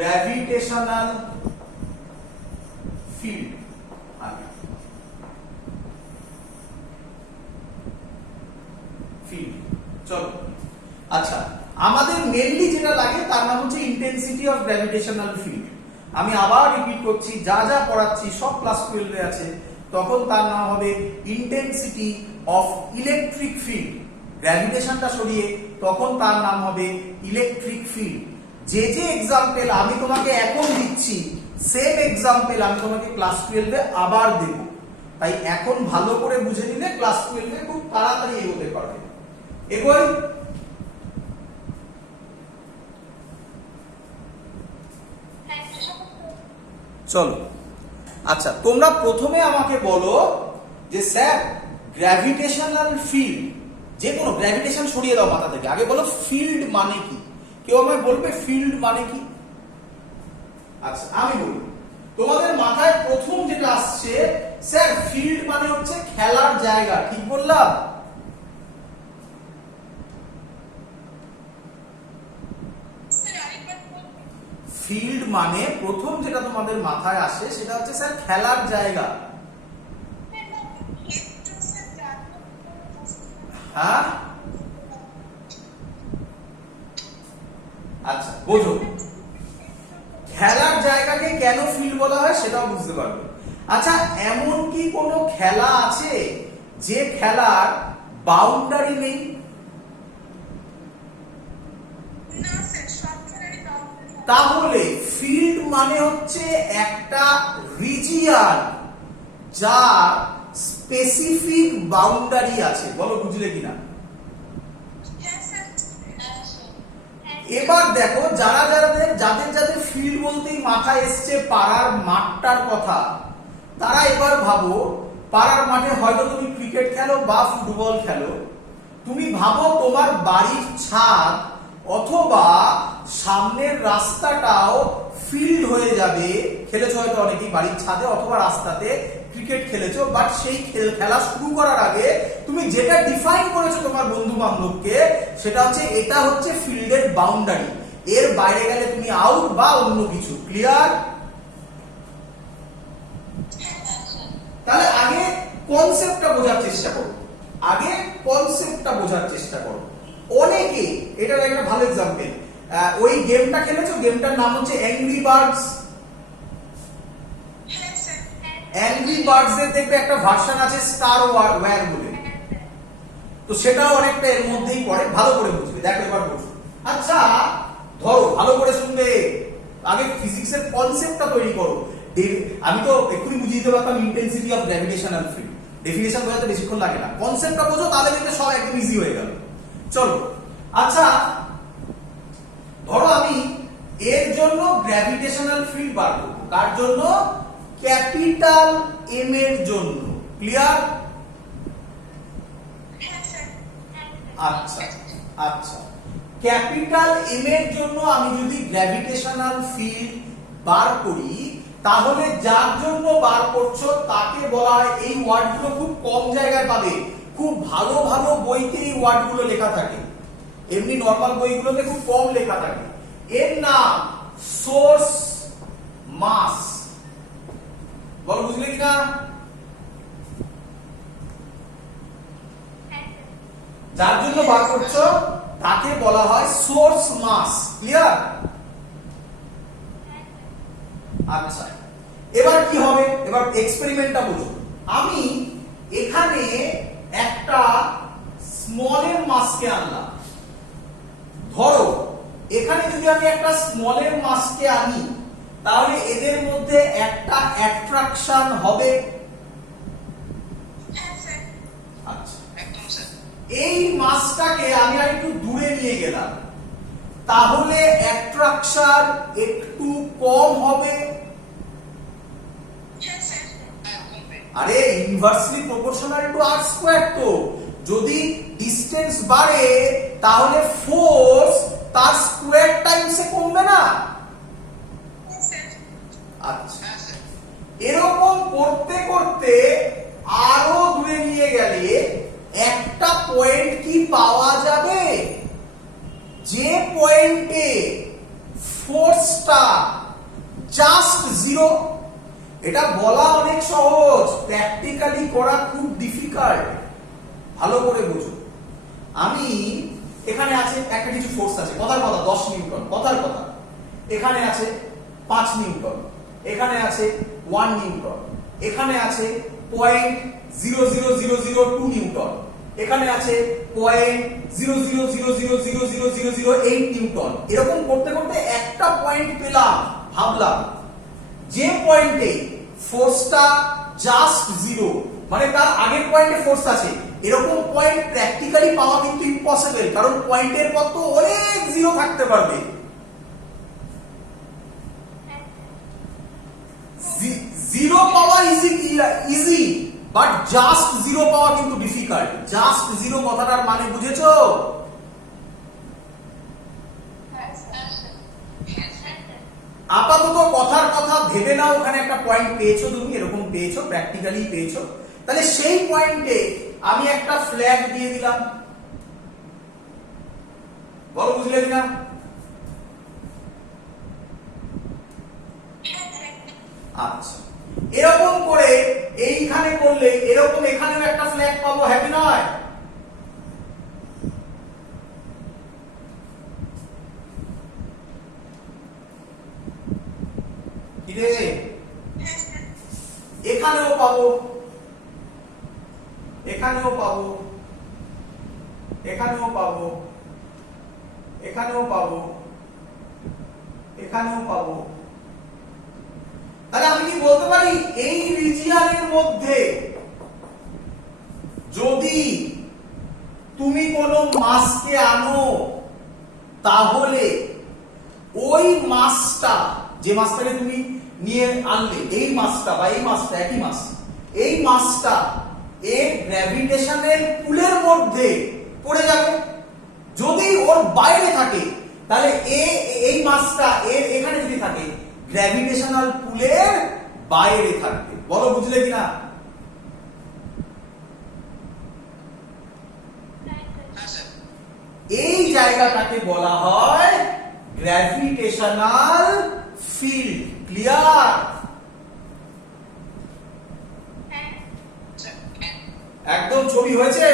Gravitational field. চলো, আচ্ছা আমাদের মেইনলি যেটা লাগে তার নাম হচ্ছে ইন্টেন্সিটি অফ গ্র্যাভিটেশনাল ফিল্ড। আমি আবার রিপিট করছি, যা যা পড়াচ্ছি সব ক্লাস 12 এ আছে, তখন তার নাম হবে ইন্টেন্সিটি অফ ইলেকট্রিক ফিল্ড। গ্র্যাভিটেশনটা সরিয়ে তখন তার নাম হবে ইলেকট্রিক ফিল্ড। যে যে এক্সাম্পল আমি তোমাকে এখন দিচ্ছি, সেম এক্সাম্পল আমি তোমাকে ক্লাস 12 এ আবার দেব। তাই এখন ভালো করে বুঝে নিলে ক্লাস 12 এ খুব তাড়াতাড়ি এগোতে পারবে। এগোই। চলো, আচ্ছা তোমরা প্রথমে আমাকে বলো যে স্যার গ্র্যাভিটেশনাল ফিল্ড, যে কোনো গ্র্যাভিটেশন সরিয়ে দাও মাথা থেকে, আগে বলো ফিল্ড মানে কি। কেউ আমায় বলবে ফিল্ড মানে কি? আচ্ছা আমি বলি, তোমাদের মাথায় প্রথম যেটা আসছে, স্যার ফিল্ড মানে হচ্ছে খেলার জায়গা, ঠিক বললাম? ফিল্ড মানে প্রথম যেটা তোমাদের মাথায় আসে সেটা হচ্ছে স্যার খেলার জায়গা। হ্যাঁ আচ্ছা বোঝো, খেলার জায়গাকে কেন ফিল্ড বলা হয় সেটাও বুঝতে পারবে। আচ্ছা এমন কি কোনো খেলা আছে যে খেলার বাউন্ডারি নেই? তাহলে ফিল্ড মানে হচ্ছে একটা রিজিয়ন যার স্পেসিফিক বাউন্ডারি আছে। বলো বুঝলে কিনা? এবার দেখো, যাদের যাদের ফিল্ড বলতেই মাথায় এসছে পাড়ার মাঠটার কথা, তারা এবার ভাবো পাড়ার মাঠে হয়তো তুমি ক্রিকেট খেলো বা ফুটবল খেলো। তুমি ভাবো তোমার বাড়ির ছাদ অথবা সামনের রাস্তাটাও ফিল্ড হয়ে যাবে। খেলেছো হয়তো অনেকেই বাড়ির ছাদে অথবা রাস্তাতে ক্রিকেট খেলেছো, বাট সেই খেলা শুরু করার আগে তুমি যেটা ডিফাইন করেছো তোমার বন্ধু বান্ধবকে, সেটা হচ্ছে এটা হচ্ছে ফিল্ডের বাউন্ডারি, এর বাইরে গেলে তুমি আউট বা অন্য কিছু। ক্লিয়ার? তাহলে আগে কনসেপ্টটা বোঝার চেষ্টা করো, আগে কনসেপ্টটা বোঝার চেষ্টা করো। অনেকে, এটার একটা ভালো এক্সাম্পল, ওই গেমটা খেলেছো, গেমটার নাম হচ্ছে অ্যাংরি বার্ডস। অ্যাংরি বার্ডস এর দেখবে একটা ভার্সন আছে স্টার ওয়্যার বলে, তো সেটাও অনেকটা এর মধ্যেই পড়ে। ভালো করে বুঝবে, দেখো এবার বুঝো। আচ্ছা ধরো, ভালো করে শুনবে, আগে ফিজিক্সের কনসেপ্টটা তৈরি করো। আমি তো এক্ষুনি বুঝিয়ে দিতে পারতাম intensity of gravitational field, definition বোঝাতে বেশিক্ষণ লাগে না। কনসেপ্টটা বোঝো, তাহলে কিন্তু সব একদম ইজি হয়ে গেল। চলো, আচ্ছা ধরো আমি এর জন্য গ্র্যাভিটেশনাল ফিল্ড বার করব, কার জন্য? ক্যাপিটাল এম এর জন্য। ক্লিয়ার? আচ্ছা আচ্ছা, ক্যাপিটাল এম এর জন্য আমি যদি গ্র্যাভিটেশনাল ফিল্ড বার করি, তাহলে যার জন্য বার করছো তাকে বলা হয়, এই ওয়ার্ডগুলো খুব কম জায়গায় পাবে, খুব ভালো ভালো বইতে এই ওয়ার্ডগুলো লেখা থাকে, এমনি নরমাল বইগুলোতে খুব কম লেখা থাকে। এর নাম সোর্স মাস। বল বুঝলে কিনা? যার জন্য বার করছো তাকে বলা হয় সোর্স মাস। ক্লিয়ার? আচ্ছা এবার কি হবে, এবার এক্সপেরিমেন্টটা বুঝো। আমি এখানে একটা স্মলের মাসকে আনলাম। ধরো এখানে যদি আমি একটা স্মলের মাসকে আনি, তাহলে এদের মধ্যে একটা অ্যাট্রাকশন হবে। আচ্ছা এই মাসটাকে আমি আর একটু দূরে নিয়ে গেলাম, তাহলে অ্যাট্রাকশন একটু কম হবে। আরে inversely proportional to r square, তো যদি ডিসটেন্স বাড়ে তাহলে ফোর্স তার স্কয়ার টাইমসে কমবে না? আচ্ছা এরকম করতে করতে আরো দূরে নিয়ে গেলে একটা পয়েন্ট কি পাওয়া যাবে যে পয়েন্টে ফোর্সটা ফোর্সটা জাস্ট জিরো। এটা বলা অনেক সহজ, প্র্যাকটিক্যালি করা খুব ডিফিকাল্ট। ভালো করে বুঝো। আমি এখানে আছে একটা কিছু ফোর্স আছে, কথার কথা 10 নিউটন, কথার কথা। এখানে আছে 5 নিউটন, এখানে আছে 1 নিউটন, এখানে আছে 0.00002 নিউটন, এখানে আছে 0.000000008 নিউটন। এরকম করতে করতে একটা পয়েন্ট পেলাম, ভাবলাম যে পয়েন্টে ফোর্সটা জাস্ট জিরো, মানে তার আগের পয়েন্টে ফোর্স আছে, এরকম পয়েন্ট প্র্যাকটিক্যালি পাওয়া কিন্তু ইম্পসিবল, কারণ পয়েন্টের পর তো অনেক জিরো থাকতে পারবে। জিরো পাওয়া ইজি, বাট জাস্ট জিরো পাওয়া কিন্তু ডিফিকাল্ট। জাস্ট জিরো কথাটার মানে বুঝেছো? আপাতত কথার কথা ভেবে নাও, ওখানে একটা পয়েন্ট পেয়েছো তুমি, এরকম পেয়েছো, প্র্যাকটিক্যালি পেয়েছো। তাহলে সেই পয়েন্টে আমি একটা ফ্ল্যাগ দিয়ে দিলাম, বলো বুঝলে কিনা? আচ্ছা, এরকম করে এইখানে করলে এরকম এখানেও একটা ফ্ল্যাগ পাবো, হ্যাপি নয়? কি রে, এখানেও পাবো, এখানেও পাবো, এখানেও পাবো, এখানেও পাবো, এখানেও পাবো। তাহলে আমি কি বলতে পারি এই রিজিয়নের মধ্যে যদি তুমি কোনো মাসকে আনো, তাহলে ওই মাসটা, যে মাসটাকে তুমি নিয়ে আনলে, এই মাসটা বা এই মাসটা একই মাস, এই মাসটা এর গ্র্যাভিটেশনাল পুলের মধ্যে পড়ে যাবে। যদি ওর বাইরে থাকে তাহলে এই মাসটা এর এখানে যদি থাকে, গ্র্যাভিটেশনাল পুলের বাইরে থাকবে। বলো বুঝলে কিনা? এই জায়গাটাকে বলা হয় গ্র্যাভিটেশনাল ফিল্ড। ক্লিয়ার? একদম ছবি হয়েছে?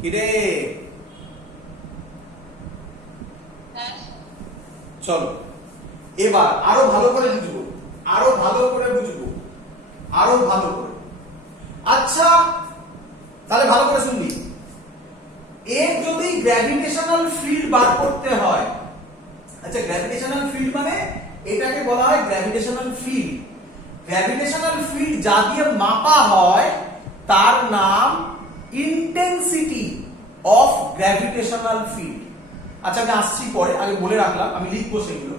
কিরে, চলো এবার আরো ভালো করে বুঝবো, আরো ভালো করে বুঝবো, আরো ভালো করে। আচ্ছা, তাহলে ভালো করে শুনবি। এর যদি গ্র্যাভিটেশনাল ফিল্ড বার করতে হয়, আচ্ছা গ্র্যাভিটেশনাল ফিল্ড মানে এটাকে বলা হয় গ্র্যাভিটেশনাল ফিল্ড। গ্র্যাভিটেশনাল ফিল্ড যা দিয়ে মাপা হয় তার নাম ইন্টেন্সিটি অফ গ্র্যাভিটেশনাল ফিল্ড। আচ্ছা আমি আসছি পরে, আগে বলে রাখলাম, আমি লিখবো সেগুলো।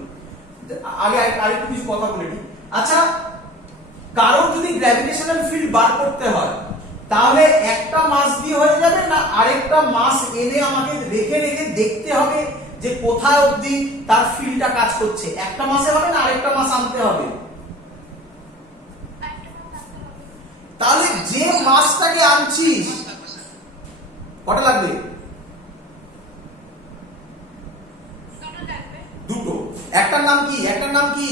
আগে আরেকটু কিছু কথা বলে নিই। আচ্ছা, কারণ যদি গ্র্যাভিটেশনাল ফিল্ড বার করতে হয়, তাহলে একটা মাস দিয়ে হয়ে যাবে না আরেকটা মাস এনে আমাকে রেখে রেখে দেখতে হবে যে কোথায় অবধি তার ফিল্ডটা কাজ করছে? একটা মাসে হবে না আরেকটা মাস আনতে হবে? তাহলে যে মাসটাকে আনছিস কটা লাগবে? দুটো। একটার নাম কি? একটার নাম কি?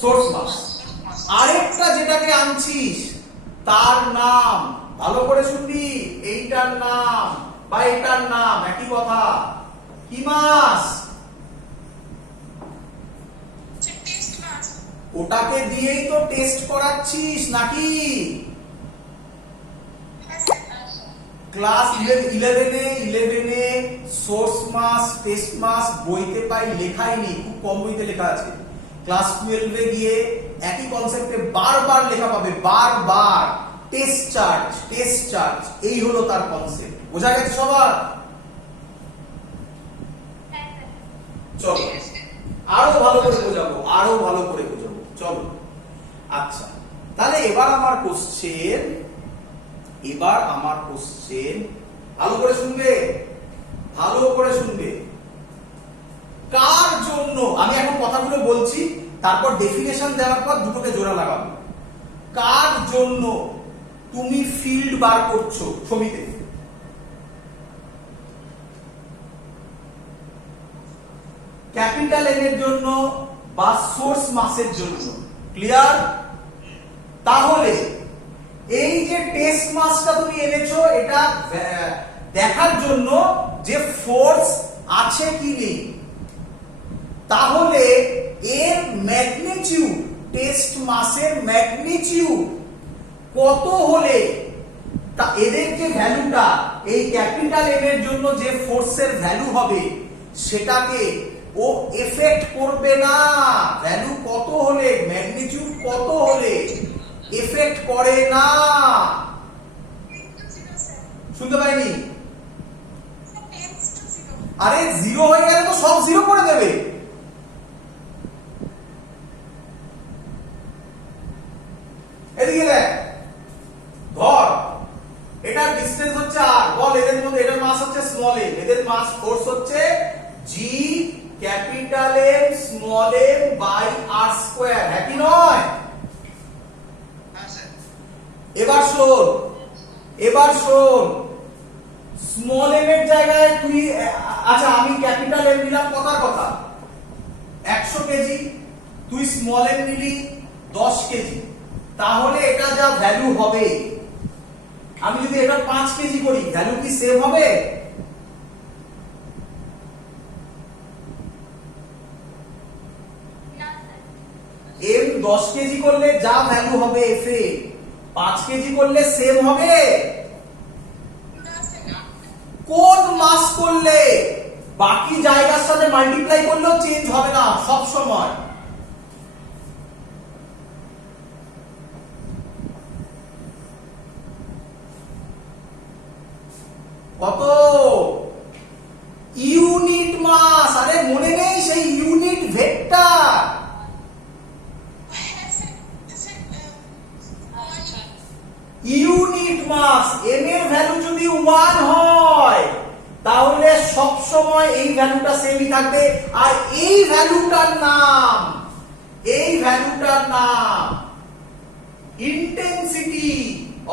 সোর্স মাস। আরেকটা যেটাকে আনছিস তার নাম, ভালো করে শুনবি, এইটার নাম বা এটার নাম একই কথা, কি মাস? ওটাকে দিয়েই তো টেস্ট করাচ্ছিস নাকি? ক্লাস 11-এ সোর্স মাস টেস্ট মাস বইতে পাই, লেখাই নেই, খুব কম বইতে লেখা আছে। ক্লাস 12-এ গিয়ে একই কনসেপ্টে বারবার লেখা পাবে, বারবার। টেস্ট চার্জ, টেস্ট চার্জ, এই হলো তার কনসেপ্ট। বোঝা গেছে সবার? চলো আরো ভালো করে বোঝাবো, আরো ভালো করে বোঝাবো, চলো। আচ্ছা, তাহলে এবার আমার কোশ্চেন, ভালো করে শুনবে, ভালো করে শুনবে। কার জন্য, আমি এখন কথাগুলো বলছি, তারপর ডেফিনেশন দেওয়ার পর দুটোকে জোড়া লাগাবো। কার জন্য তুমি ফিল্ড বার করছো ছবিতে, ক্যাপিটাল এন এর জন্য বা সোর্স মাসের জন্য। ক্লিয়ার? তাহলে এই যে টেস্ট মাসটা তুমি এনেছো এটা দেখার জন্য যে ফোর্স আছে কি নেই। তাহলে এর ম্যাগনিটিউড, টেস্ট মাসের ম্যাগনিটিউড কত হলে তা এদের যে ভ্যালুটা এই ক্যাপিটাল এন এর জন্য যে ফোর্সের ভ্যালু হবে সেটাকে ও এফেক্ট করবে না। ভ্যালু কত হলে, ম্যাগনিটিউড কত হলে এফেক্ট করে না। শুনতে পাইনি? আরে জিরো হয়ে গেলে তো সব জিরো করে দেবে। এদিকে দেখ, ধর এটার ডিসটেন্স হচ্ছে আর, বল এদের মধ্যে এটার মাস হচ্ছে স্মল এম, এদের মাস ফোর্স হচ্ছে G capital M small M by R square, হ্যাঁ কি নয়? এবার শোন স্মল এম এর জায়গায় তুই, আচ্ছা আমি ক্যাপিটাল এম নিলাম কথার কথা 100 কেজি, তুই স্মল এম নিলি 10 কেজি, তাহলে এটা যা ভ্যালু হবে, আমি যদি এটা 5 কেজি করি ভ্যালু কি সেম হবে? এম 10 কেজি করলে যা ভ্যালু হবে এফ এ 5 কেজি করলে সেম হবে? কোন মাস করলে বাকি জায়গার সাথে মাল্টিপ্লাই করলেও চেঞ্জ হবে না সব সময়। কত? ইউনিট মাস। আরে মনে নেই সেই ইউনিট ভেক্টর? ইউনিট মাস এম এর ভ্যালু যদি 1 হয় তাহলে সব সময় এই ভ্যালুটা সেমই থাকবে। আর এই ভ্যালুটার নাম ইন্টেন্সিটি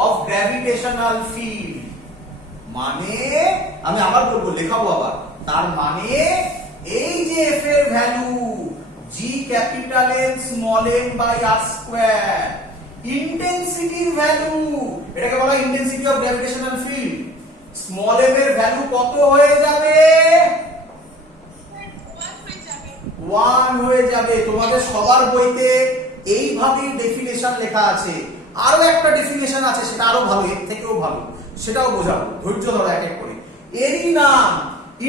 অফ গ্র্যাভিটেশনাল ফিল্ড। মানে আমি আবার বলবো, লেখাবো আবার, তার মানে এই যে এফ এর value G capital M small M by R square, ইন্টেন্সিটির ভ্যালু, এটাকে বলা হয় intensity of gravitational field. Small M এর ভ্যালু কত হয়ে যাবে? 1 হয়ে যাবে। তোমাদের সবার বইতে এইভাবেই ডেফিনেশন লেখা আছে। আরো একটা ডেফিনেশন আছে, সেটা আরো ভালো, এর থেকেও ভালো, সেটাও বোঝাবো, ধৈর্য ধরো এক এক করে। এরই নাম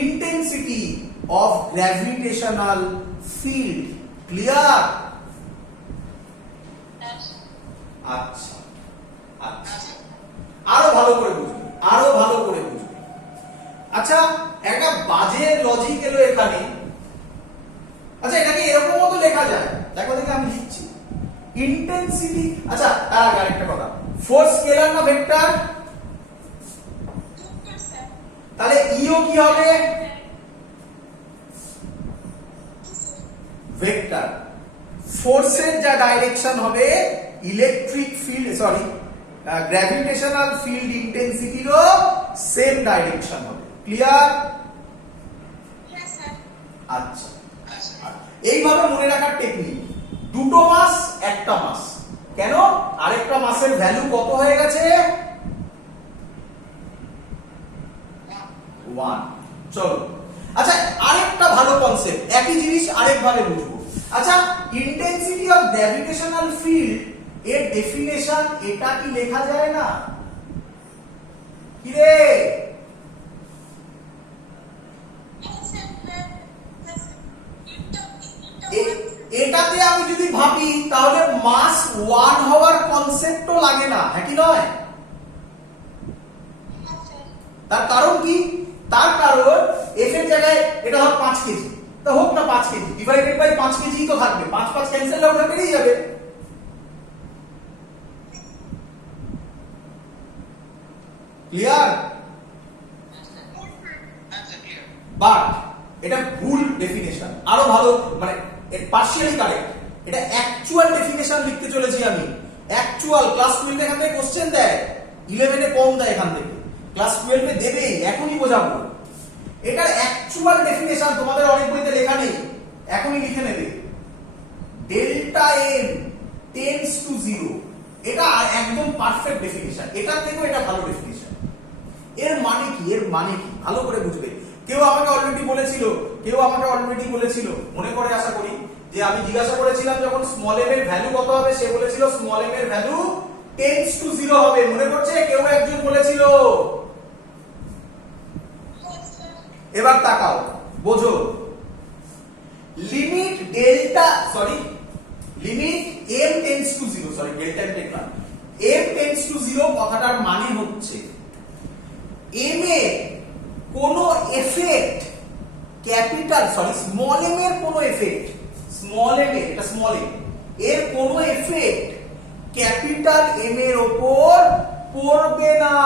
intensity of gravitational field. Clear? আচ্ছা আচ্ছা, আরো ভালো করে বুঝবে, আরো ভালো করে বুঝবে। আচ্ছা একটা বাজে লজিক এলো এখানে। আচ্ছা এটাকে এরকমও তো লেখা যায়, দেখো দেখে আমি লিখছি ইন্টেন্সিটি। আচ্ছা তার আগে আরেকটা কথা, ফোর্স স্কেলার না ভেক্টর? তাহলে ইও কি হবে? ভেক্টর। ফোর্সের যা ডাইরেকশন হবে electric field, sorry gravitational field ইন্টেন্সিটিরও সেম ডাইরেকশন হবে। ক্লিয়ার? আচ্ছা, এইভাবে মনে রাখার টেকনিক। দুটো মাস একটা মাস, কেন? আরেকটা মাসের ভ্যালু কত হয়ে গেছে? 1। চলো আচ্ছা আরেকটা ভালো কনসেপ্ট, একই জিনিস আরেকভাবে বুঝবো। আচ্ছা ইন্টেন্সিটি অফ গ্র্যাভিটেশনাল ফিল্ড এর ডেফিনেশন এটা কি লেখা যায় না? কি রে? এটাতে আমি যদি ভাবি তাহলে মাস 1 হওয়ার কনসেপ্টও লাগে না, হ্যাঁ কি নয়? তার কারণ কি? তার কারণ এফ এর জায়গায় এটা হবে 5 কেজি, তা হোক না 5 কেজি, ডিভাইডেড বাই 5 কেজি তো থাকবে, 5 5 ক্যান্সেল আউট হয়ে বেরিয়ে যাবে। ক্লিয়ার? বাট এটা ভুল ডেফিনেশন, আরো ভালো, মানে পার্শিয়ালি কারেক্ট। এটা অ্যাকচুয়াল ডেফিনেশন লিখতে চলেছি আমি। অ্যাকচুয়াল ক্লাস 12 এখান থেকে কোশ্চেন দেয়, 11 এ কম দেয়, এখান থেকে ক্লাস 12 এ দেবেই, এখনই বোঝাবো। এটার অ্যাকচুয়াল ডেফিনেশন তোমাদের অনেক বইতে লেখা নেই, এখনই লিখে নেবে। ডেল্টা এম টেন্ডস টু 0, এটা একদম পারফেক্ট ডেফিনেশন, এটার থেকেও এটা ভালো ডেফিনেশন। এর মানে কি, এর মানে কি ভালো করে বুঝবে। কেউ আমাকে অলরেডি বলেছিল, মনে করে আশা করি, যে আমি জিজ্ঞাসা করেছিলাম যখন স্মল এম এর ভ্যালু কত হবে, সে বলেছিল স্মল এম এর ভ্যালু টেন্ডস টু 0 হবে, মনে পড়ছে? কেউ একজন বলেছিল। এবার তাকাও, বোঝো। Limit m tends to 0, sorry delta m take না, m টেন্ডস টু 0 কথাটার মানে হচ্ছে m এর কোন এফেক্ট স্মল m এর কোন এফেক্ট, এর কোন এফেক্ট ক্যাপিটাল M এর উপর পড়বে না,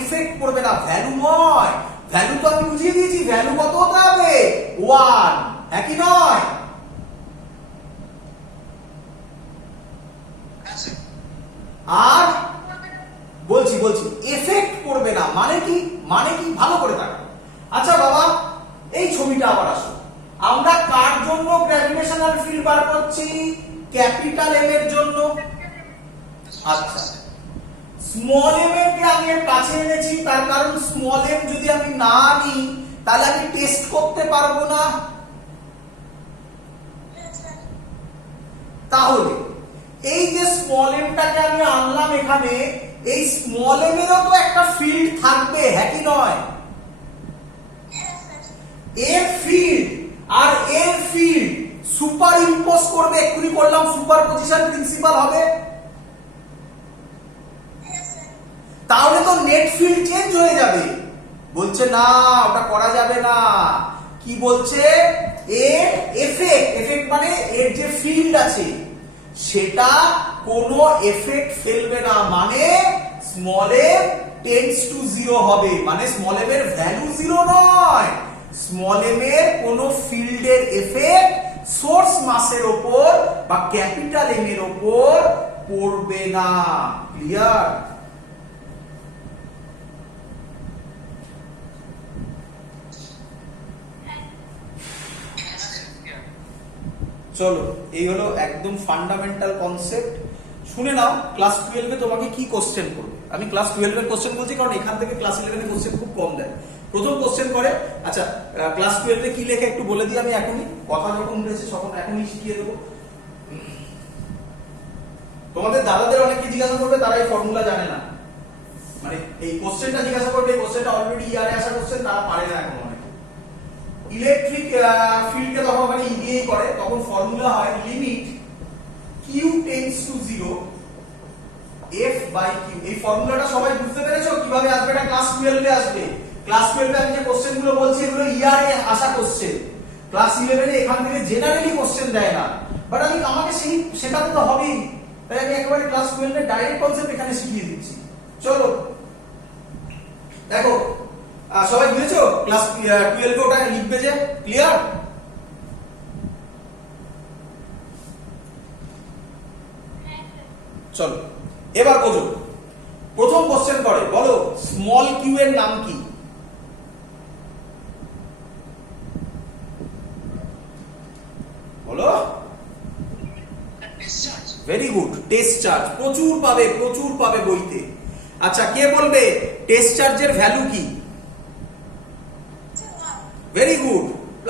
এফেক্ট পড়বে না, ভ্যালু নয়। ভ্যালু তো আমি বুঝিয়ে দিয়েছি, ভ্যালু কত হতে হবে? 1, হ্যাঁ কি নয়? আর বলছি এফেক্ট পড়বে না মানে কি ভালো করে দেখো। আচ্ছা বাবা, এই ছবিটা আবার আসো, আমরা কার জন্য গ্র্যাভিটেশনাল ফিল্ড বার করছি? ক্যাপিটাল M এর জন্য। আচ্ছা, স্মল m কে আমি এর কাছে এনেছি, তার কারণ স্মল m যদি আমি না নিই তাহলে আমি টেস্ট করতে পারবো না। তাহলে এই যে স্মল m টাকে আমি আনলাম এখানে, এই স্মল m এরও তো একটা ফিল্ড থাকবে, হ্যাঁ কি নয়? এর ফিল্ড আর এর ফিল্ড সুপার ইম্পোজ করবে, এক্ষুনি করলাম, সুপার পজিশন প্রিন্সিপাল হবে, তাহলে তো নেট ফিল্ড চেঞ্জ হয়ে যাবে। বলছে না, ওটা করা যাবে না। কি বলছে? এর এফেক্ট মানে এর যে ফিল্ড আছে সেটা কোনো এফেক্ট ফেলবে না, মানে স্মল m টেন্ডস টু 0 হবে, মানে স্মল m এর ভ্যালু 0 নয়, স্মল m এর কোনো ফিল্ডের এফেক্ট সোর্স মাসের উপর বা ক্যাপিটাল M এর উপর পড়বে না। ক্লিয়ার? চলো, এই হলো একদম ফান্ডামেন্টাল কনসেপ্ট। শুনে নাও, ক্লাস 12 এ তোমাকে কি কোশ্চেন করবে। আমি ক্লাস 12 এর কোশ্চেন বলছি কারণ এখান থেকে ক্লাস 11 এর কোশ্চেন খুব কম দেয়। প্রথম কোশ্চেন করে, আচ্ছা ক্লাস 12 এ কি লেখে একটু বলে দিই আমি এখনই, কথা যখন উঠেছে তখন এখনই শিখিয়ে দেবো। তোমাদের দাদাদের অনেকে জিজ্ঞাসা করবে, তারা এই ফর্মুলা জানে না, মানে এই কোশ্চেনটা জিজ্ঞাসা করবে, এই কোশ্চেনটা অলরেডি ইয়ারে আসা কোশ্চেন, তারা পারে না এখন অনেকে। ইলেকট্রিক ফিল্ডকে তখন মানে ইডিএই করে, তখন ফর্মুলা হয় limit q tends to 0 f by q। এই ফর্মুলাটা সবাই বুঝতে পেরেছো কিভাবে আসবে? এটা ক্লাস 12 এ আসবে। ক্লাস 12 এ আমি যে কোশ্চেনগুলো বলছি এগুলো ইয়ারে আসা কোশ্চেন, ক্লাস 11 এ এখান থেকে জেনারেলি কোশ্চেন দেয় না, বাট আমাকে শেখাতে তো হবেই, তাই আমি একেবারে ক্লাস 12 এর ডাইরেক্ট কনসেপ্ট এখানে শিখিয়ে দিচ্ছি। চলো দেখো, সবাই বুঝেছো? ক্লাস 12 এ ওটা লিখবে যে, ক্লিয়ার? চলো এবার বোঝো। প্রথম কোশ্চেন করে, বলো স্মল কিউ এর নাম কি? বলো। Very good, test charge. প্রচুর পাবে বইতে। আচ্ছা, কে বলবে টেস্ট চার্জের ভ্যালু কি? Very good.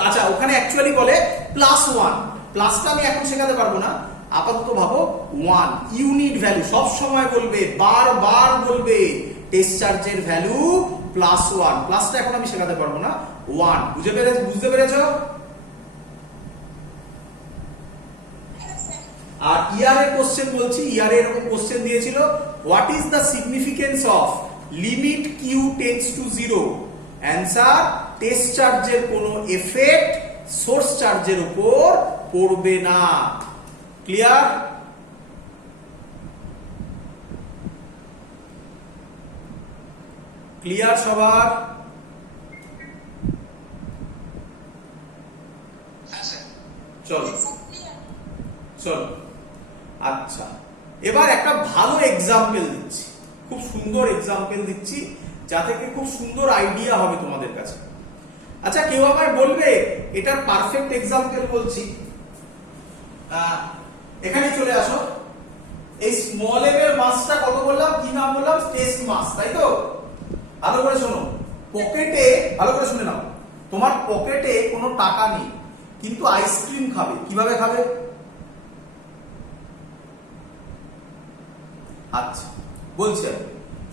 আচ্ছা, ওখানে অ্যাকচুয়ালি বলে +1, প্লাসটা আমি এখন শেখাতে পারবো না, আপাতত ভাবো 1 ইউনিট ভ্যালু। সব সময় বলবে, বারবার বলবে টেস্ট চার্জের ভ্যালু +1, প্লাসটা এখন আমি শেখাতে পারবো না, 1। বুঝতে পেরেছো? আর ইয়ারের কোশ্চেন বলছি, ইয়ারে এরকম কোশ্চেন দিয়েছিল, what is the significance of limit q tends to 0? Answer, test চার্জের কোনো এফেক্ট সোর্স চার্জের উপর পড়বে না। ক্লিয়ার? ক্লিয়ার সবার? চলো। আচ্ছা, এবার একটা এক্সাম্পল দিচ্ছি, খুব সুন্দর এক্সাম্পল দিচ্ছি, যা থেকে খুব সুন্দর আইডিয়া হবে তোমাদের কাছে। আচ্ছা, কেউ আমায় বলবে এটার পারফেক্ট এক্সাম্পল বলছি, এখানে চলে আসো। এই স্মল এম এর মাসটা কত বললাম, কি নাম বললাম, টেস্ট মাস, তাই তো? ভালো করে শোনো, পকেটে, ভালো করে শুনে নাও, তোমার পকেটে কোনো টাকা নেই কিন্তু আইসক্রিম খাবে, কিভাবে খাবে? আচ্ছা বলছি,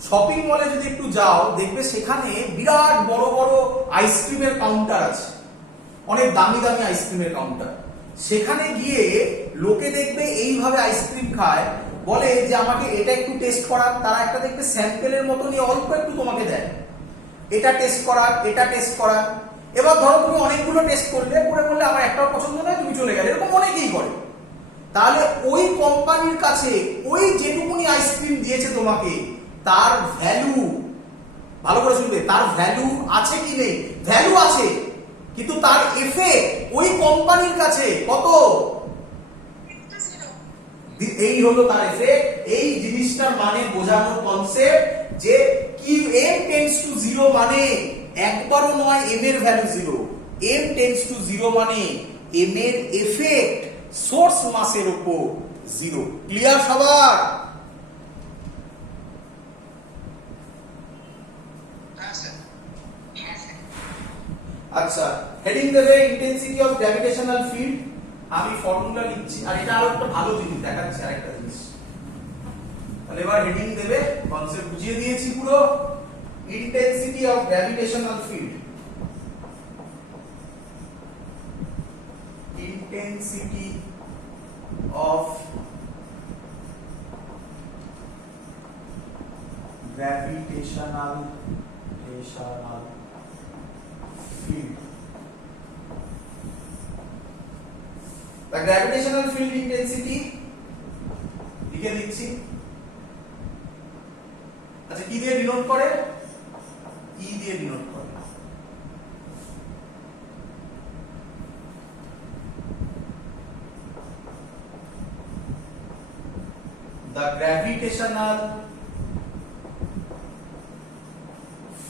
শপিং মলে যদি একটু যাও দেখবে সেখানে বিরাট বড় বড় আইসক্রিমের কাউন্টার আছে, অনেক দামি দামি আইসক্রিমের কাউন্টার। সেখানে গিয়ে লোকে দেখবে এইভাবে আইসক্রিম খায়, বলে যে আমাকে এটা একটু টেস্ট করার, তারা একটা দেখবে স্যাম্পেলের মতো নিয়ে অল্প একটু তোমাকে দেয়, এটা টেস্ট করার, এটা টেস্ট করার। এবার ধরো তুমি অনেকগুলো টেস্ট করলে, করে বললে আমার একটাও পছন্দ নয়, তুমি চলে গেলে, এরকম অনেকেই করে। তাহলে ওই কোম্পানির কাছে ওই যেটুকুনি আইসক্রিম দিয়েছে তোমাকে, তার ভ্যালু, ভালো করে শুনবে, তার ভ্যালু আছে কি নেই? ভ্যালু আছে, কিন্তু তার এফেক্ট ওই কোম্পানির কাছে কত? এই হলো তার এফেক্ট। এই জিনিসটার মানে বোঝানোর কনসেপ্ট যে কি m টেন্ডস টু 0 মানে একবারও নয় m এর ভ্যালু 0, m টেন্ডস টু 0 মানে m এর এফেক্ট সোর্স মাসের উপর 0। ক্লিয়ার সবার? আচ্ছা, হেডিং দেবে ইন্টেন্সিটি অফ গ্র্যাভিটেশনাল ফিল্ড। আমি ফর্মুলা লিখছি, আর এটা আরো একটা ভালো জিনিস দেখাচ্ছি, আরেকটা জিনিস। তাহলে এবার হেডিং দেবে, কনসেপ্ট বুঝিয়ে দিয়েছি পুরো, intensity of gravitational field. Intensity of gravitational field. The gravitational field intensity লিখে দিচ্ছি। আচ্ছা, কি দিয়ে ডিনোট করে? E দিয়ে ডিনোট করে। The gravitational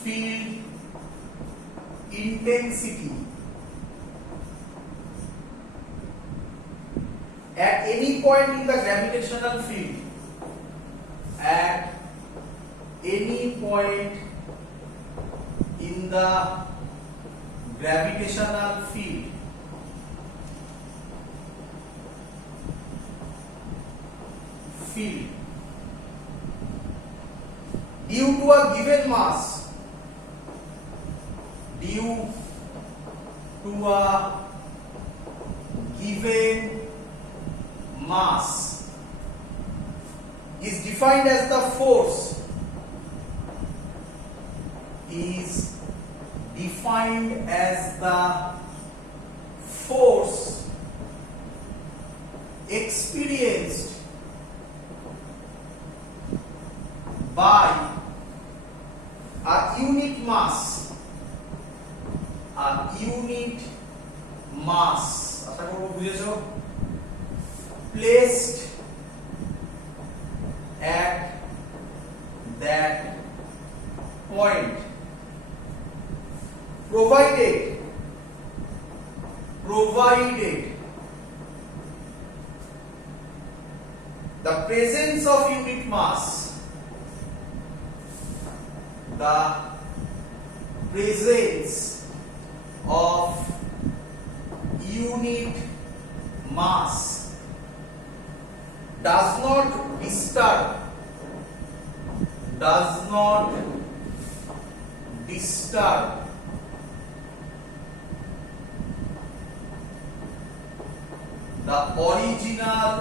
field intensity at any point in the gravitational field, at any point in the gravitational field, due to a given mass, due to a given mass is defined as the force, is defined as the force experienced by a unit mass, a unit mass, আশা করব বুঝেছো, placed at that point, provided the presence of unit mass, the presence of unit mass does not disturb the original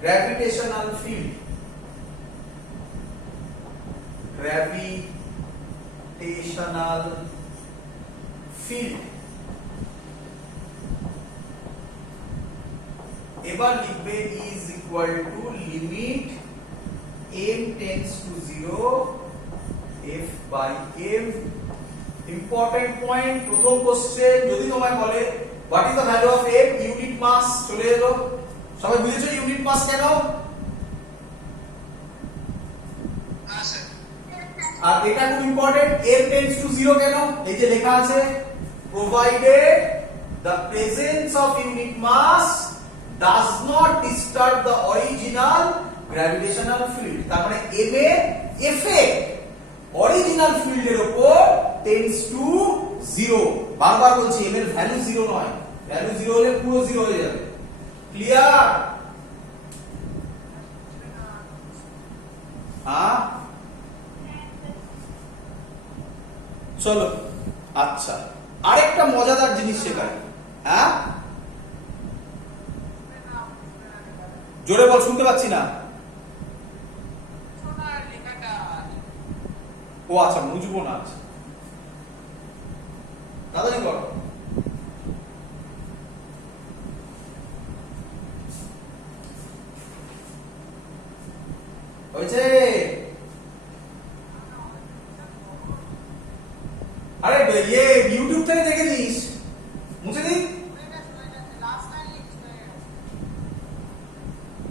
gravitational field, এবার লিখবে is equal to limit m tends to 0 f by m। Important point, প্রথম question যদি তোমায় বলে what is the value of m, unit মাস চলে এলো। সবাই বুঝেছো ইউনিট মাস কেন? আর এটা খুব ইম্পর্টেন্ট, m টেন্ডস টু 0 কেন? এই যে লেখা আছে provided the presence of unit mass does not disturb the original gravitational field। তার মানে m এর এফেক্ট অরিজিনাল ফিল্ডের উপর টেন্ডস টু 0। বারবার বলছি m এর ভ্যালু 0 নয়, ভ্যালু 0 হলে পুরো 0 হয়ে যাবে। ক্লিয়ার? হ্যাঁ চলো, আচ্ছা আরেকটা মজাদার জিনিস শেখাই। হ্যাঁ জোরে বল, শুনতে পাচ্ছি না। ও আচ্ছা, বুঝবো না। আচ্ছা দাদাজি কর। হয়েছে? আরে ইয়ে ইউটিউব থেকে দেখে দিস, মুছে দিই।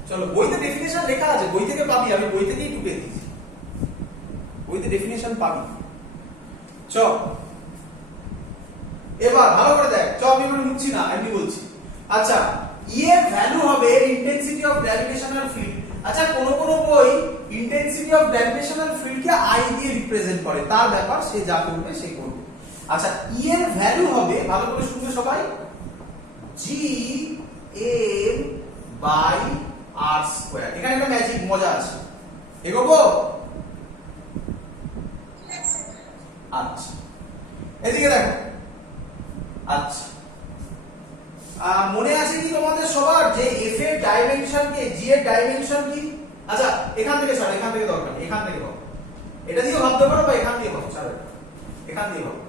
চলো, বইতে ডেফিনেশন লেখা আছে, বই থেকে পাবি, আমি বই থেকেই টুকে দিয়েছি, বইতে ডেফিনেশন পাবি। চ এবার ভালো করে দেখ, চ আমি এবার মুছছি না, এমনি বলছি। আচ্ছা ই এর ভ্যালু হবে ইন্টেন্সিটি অফ গ্র্যাভিটেশনাল ফিল্ড। আচ্ছা কোন বই intensity of gravitational field K I দিয়ে রিপ্রেজেন্ট করে, তার ব্যাপার, সে যা করবে সে করবে। আচ্ছা ই এর ভ্যালু হবে, ভালো করে শুনবে সবাই, G m by R square. এখানে একটা ম্যাজিক মজা আছে, এগোবো? আচ্ছা এদিকে দেখো। আচ্ছা মনে আছে কি তোমাদের সবার যে এফ এর ডাইমেনশন কে, জি এর ডাইমেনশন কি? আচ্ছা এখান থেকে ছাড়ো, এখান থেকে দরকার, এখান থেকে ভাবো, এটা দিয়ে ভাবতে পারো বা এখান দিয়ে ভাবো, ছাড়ো এখান দিয়ে ভাবো।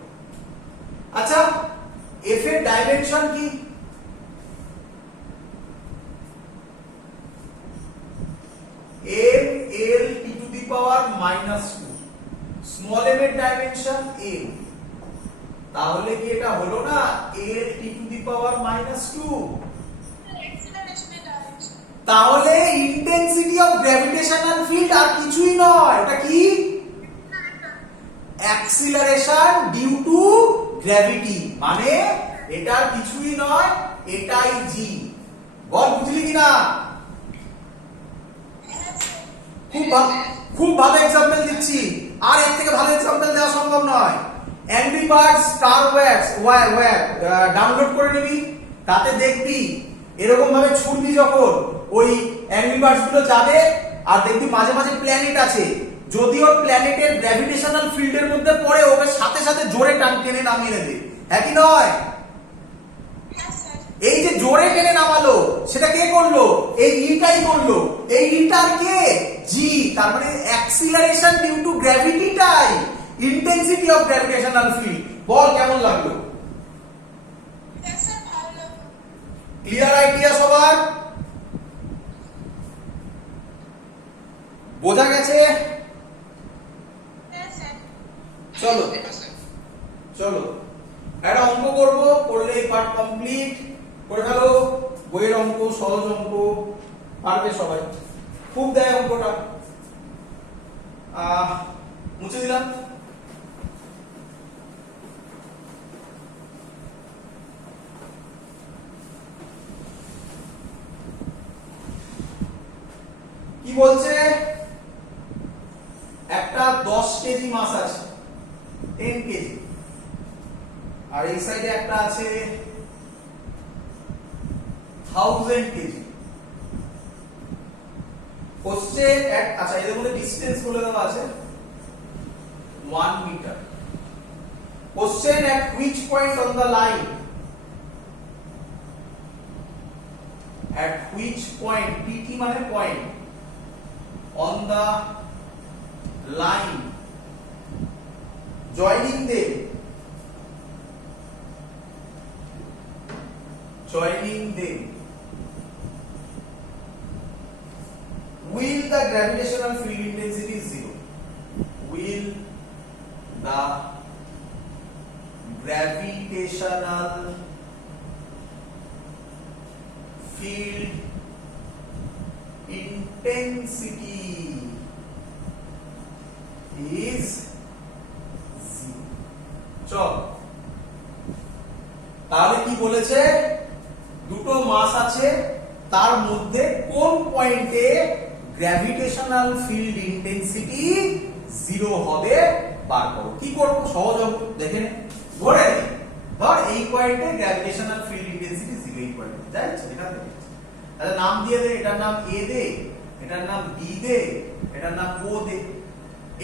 আচ্ছা এফ এর ডাইমেনশন কি? m l t to the power -2, small m এর ডাইমেনশন m, তাহলে কি এটা হলো না l t to the power -2? তাহলে ইন্টেন্সিটি অফ গ্র্যাভিটেশনাল ফিল্ড আর কিছুই নয়, এটা কি? অ্যাক্সিলারেশন ডিউ টু গ্র্যাভিটি, মানে এটা কিছুই নয়, এটাই জি। বল বুঝলি কিনা? খুব ভালো এক্সাম্পল দিচ্ছি, আর এর থেকে ভালো এক্সাম্পল দেওয়া সম্ভব নয়। Angry birds star wax download করে নিবি, তাতে দেখবি এরকম ভাবে ছুটবি যখন, ওই অ্যাংরি বার্ডস গুলো যাবে আর দেখবি মাঝে মাঝে প্ল্যানেট আছে, যদি ওর প্ল্যানেটের গ্র্যাভিটেশনাল ফিল্ডের মধ্যে পড়ে ওকে সাথে সাথে জোরে টেনে নামিয়ে নেবে, হ্যাঁ কি নয়? এই যে জোরে টেনে নামালো সেটা কে করলো? এই ইটাই করলো। এই ইটার কে? জি। তার মানে অ্যাক্সিলারেশন ডিউ টু গ্র্যাভিটিটাই ইন্টেন্সিটি অফ গ্র্যাভিটেশনাল ফিল্ড। বল কেমন লাগলো? ক্লিয়ার আইডিয়া সবার? বোঝা গেছে? চলো চলো একটা অঙ্ক করবো, করলে এই পার্ট কমপ্লিট করে ফেলো। বইয়ের অঙ্ক, সহজ অঙ্ক, পারবে সবাই, খুব দেয় অঙ্কটা। মুছে দিলাম। কি বলছে? একটা 10 কেজি মাস আছে, 10 কেজি, আর এই সাইডে একটা আছে 1000 কেজি। কোশ্চেন আচ্ছা এদের মধ্যে ডিসটেন্স বলে দেওয়া আছে 1 metre. Question at which point on the line, at which point, pt মানে point, on the line joining them will the gravitational field intensity is 0? Will the gravitational field intensity is 0. চল, তাহলে কি বলেছে, দুটো মাস আছে, তার মধ্যে কোন পয়েন্টে গ্র্যাভিটেশনাল ফিল্ড ইন্টেন্সিটি 0 হবে বার করো। কি করব, সহজ হবে, দেখে নে। ধরে নে, ধর এই পয়েন্টে গ্র্যাভিটেশনাল ফিল্ড ইন্টেন্সিটি 0, এই পয়েন্টে যাচ্ছে, এখান থেকে। তাহলে নাম দিয়ে দে, এটার নাম এ দে, এটার নাম বি দে, এটার নাম ও দে।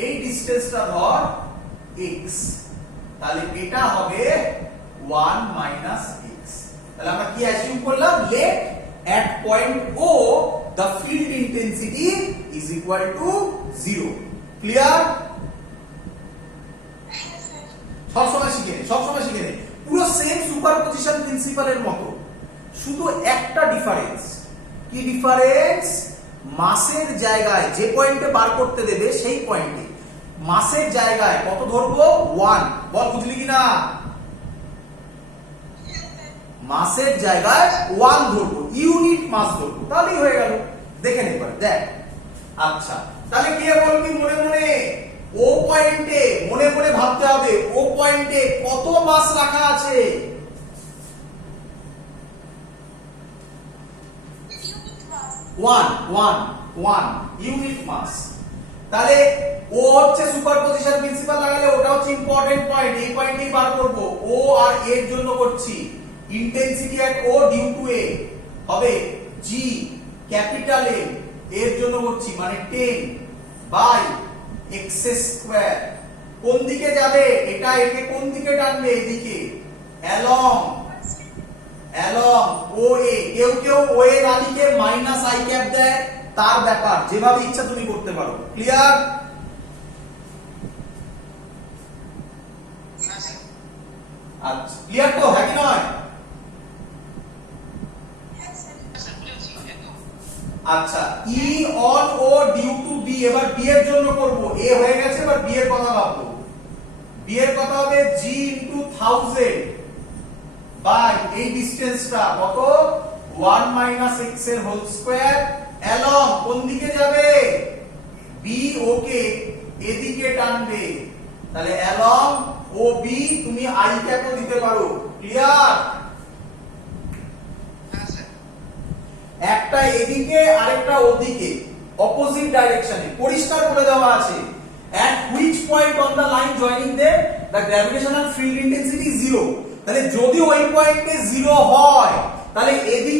এই ডিসটেন্সটা ধর x, তাহলে এটা হবে 1 মাইনাস x। তাহলে আমরা কি অ্যাজিউম করলাম, late at point O the field intensity is equal to 0. Clear? সবসময় শিখে নে, সবসময় শিখে নে, পুরো সেম সুপারপজিশন প্রিন্সিপালের মতো, শুধু একটা ডিফারেন্স। কি ডিফারেন্স, মাসের জায়গায় যে পয়েন্টে বার করতে দেবে সেই পয়েন্টে মাসের জায়গায় কত ধরবো, 1। বল বুঝলি কিনা, মাসের জায়গায় 1 ধরবো, ইউনিট মাস ধরবো, তাহলেই হয়ে গেল। দেখে নে এবার, দেখ। আচ্ছা, তাহলে কে বলবি মনে মনে, ও পয়েন্টে, মনে মনে ভাবতে হবে, ও পয়েন্টে কত মাস রাখা আছে। ওয়ান ইউনিট মাস। তাহলে ও হচ্ছে সুপারপজিশন প্রিন্সিপাল লাগালে ওটা হচ্ছে ইম্পর্টেন্ট পয়েন্ট, এই পয়েন্টেই বার করব। ও আর এর জন্য করছি, intensity at O due to A হবে জি ক্যাপিটাল এ, এর জন্য করছি মানে 10 বাই এক্স স্কয়ার। কোন দিকে যাবে, এটা একে কোন দিকে টানবে, এদিকে, অ্যালং ও এ। কেউ কেউ ও এর আলিকে মাইনাস আই ক্যাপ দেয়, তার ব্যাপার, যেভাবে ইচ্ছা তুমি করতে পারো। ক্লিয়ার? আচ্ছা, ক্লিয়ার তো, হ্যাঁ কি নয়? আচ্ছা, E on O due to B, এবার বি এর জন্য করব। এ হয়ে গেছে, এবার বি এর কথা ভাববো। বি এর কথা হবে জি ইনটু 1000 বাই এই ডিসটেন্সটা কত, 1 মাইনাস x এর হোল স্কয়ার, অ্যালং কোন দিকে যাবে, বি ওকে এদিকে টানবে, তাহলে অ্যালং ও বি তুমি আই ক্যাপও দিতে পারো। ক্লিয়ার? একটা এদিকে আরেকটা ওদিকে, অপোজিট ডাইরেকশনে, পরিষ্কার করে দেওয়া আছে। at which point on the line joining them the gravitational field intensity is 0। তাহলে যদি ওই পয়েন্টে 0 হয়, তাহলে এদিকে